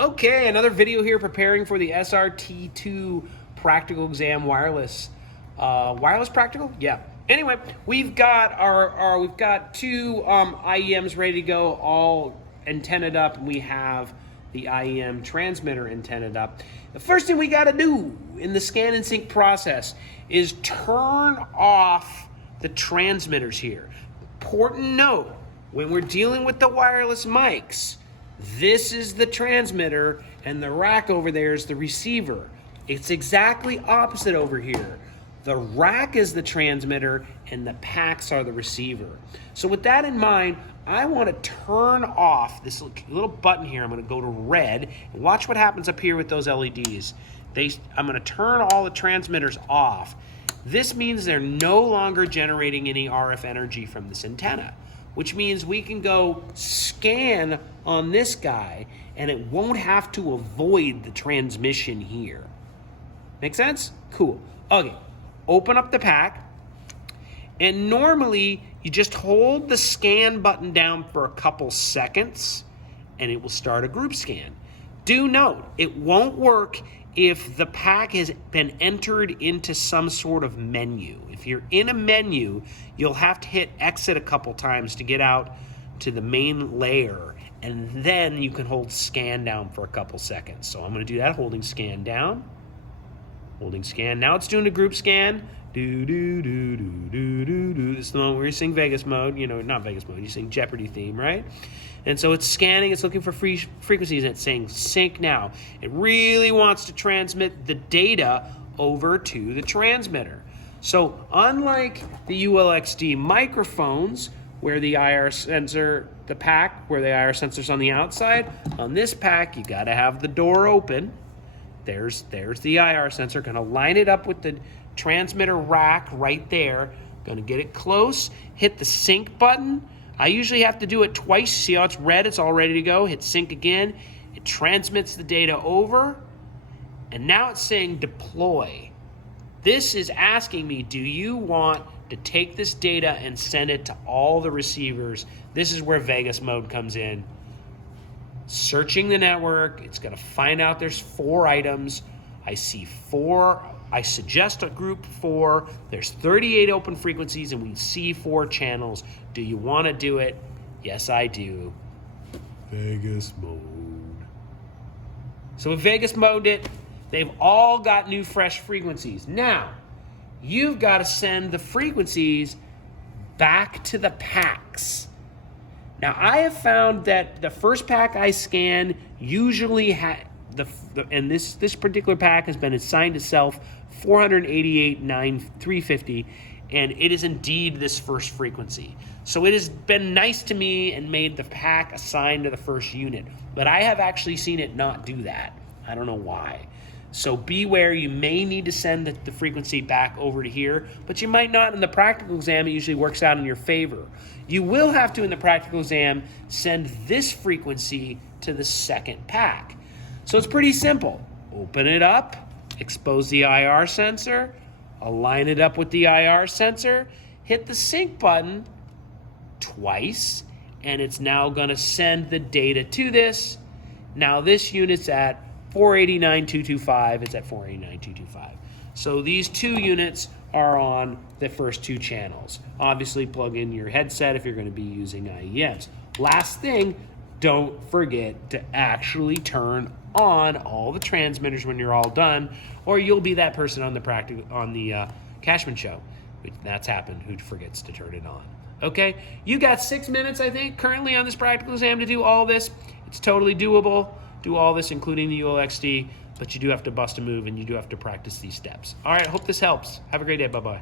Okay, another video here preparing for the SRT2 practical exam wireless. Wireless practical? Yeah. Anyway, we've got we've got two IEMs ready to go, all antennaed up. We have the IEM transmitter antennaed up. The first thing we got to do in the scan and sync process is turn off the transmitters here. Important note, when we're dealing with the wireless mics, this is the transmitter and the rack over there is the receiver. It's exactly opposite over here. The rack is the transmitter and the packs are the receiver. So with that in mind, I want to turn off this little button here. I'm going to go to red and watch what happens up here with those LEDs. I'm going to turn all the transmitters off. This means they're no longer generating any RF energy from this antenna, which means we can go scan on this guy and it won't have to avoid the transmission here. Make sense? Cool. Okay, open up the pack, and normally you just hold the scan button down for a couple seconds and it will start a group scan. Do note, it won't work if the pack has been entered into some sort of menu. If you're in a menu, you'll have to hit exit a couple times to get out to the main layer, and then you can hold scan down for a couple seconds. So I'm going to do that, holding scan down, holding scan. Now it's doing a group scan. Do, do, do, do, do, do, do. This is the moment where you sing Vegas mode. You know, not Vegas mode, you sing Jeopardy theme, right? And so it's scanning, it's looking for frequencies, and it's saying sync now. It really wants to transmit the data over to the transmitter. So unlike the ULXD microphones, where the IR sensor, the pack, where the IR sensor's on the outside, on this pack, you gotta have the door open. There's the IR sensor. Gonna line it up with the transmitter rack right there. Gonna get it close, hit the sync button. I usually have to do it twice. See how it's red? It's all ready to go. Hit sync again. It transmits the data over, and now it's saying deploy. This is asking me, do you want to take this data and send it to all the receivers? This is where Vegas mode comes in. Searching the network, it's gonna find out there's 4 items. I see 4, I suggest a group 4. There's 38 open frequencies and we see 4 channels. Do you wanna do it? Yes, I do. Vegas mode. So we Vegas mode it. They've all got new fresh frequencies. Now, you've got to send the frequencies back to the packs. Now, I have found that the first pack I scan usually and this particular pack has been assigned itself 488,350, and it is indeed this first frequency. So it has been nice to me and made the pack assigned to the first unit, but I have actually seen it not do that. I don't know why. So beware, you may need to send the frequency back over to here, but you might not. In the practical exam, it usually works out in your favor. You will have to, in the practical exam, send this frequency to the second pack. So it's pretty simple. Open it up, expose the IR sensor, align it up with the IR sensor, hit the sync button twice, and it's now gonna send the data to this. Now this unit's at 489,225, it's at 489,225. So these 2 units are on the first 2 channels. Obviously plug in your headset if you're gonna be using IEMs. Last thing, don't forget to actually turn on all the transmitters when you're all done, or you'll be that person on the Cashman show. That's happened, who forgets to turn it on. Okay, you got 6 minutes, I think, currently on this practical exam to do all this. It's totally doable. Do all this, including the ULXD, but you do have to bust a move and you do have to practice these steps. All right, hope this helps. Have a great day. Bye-bye.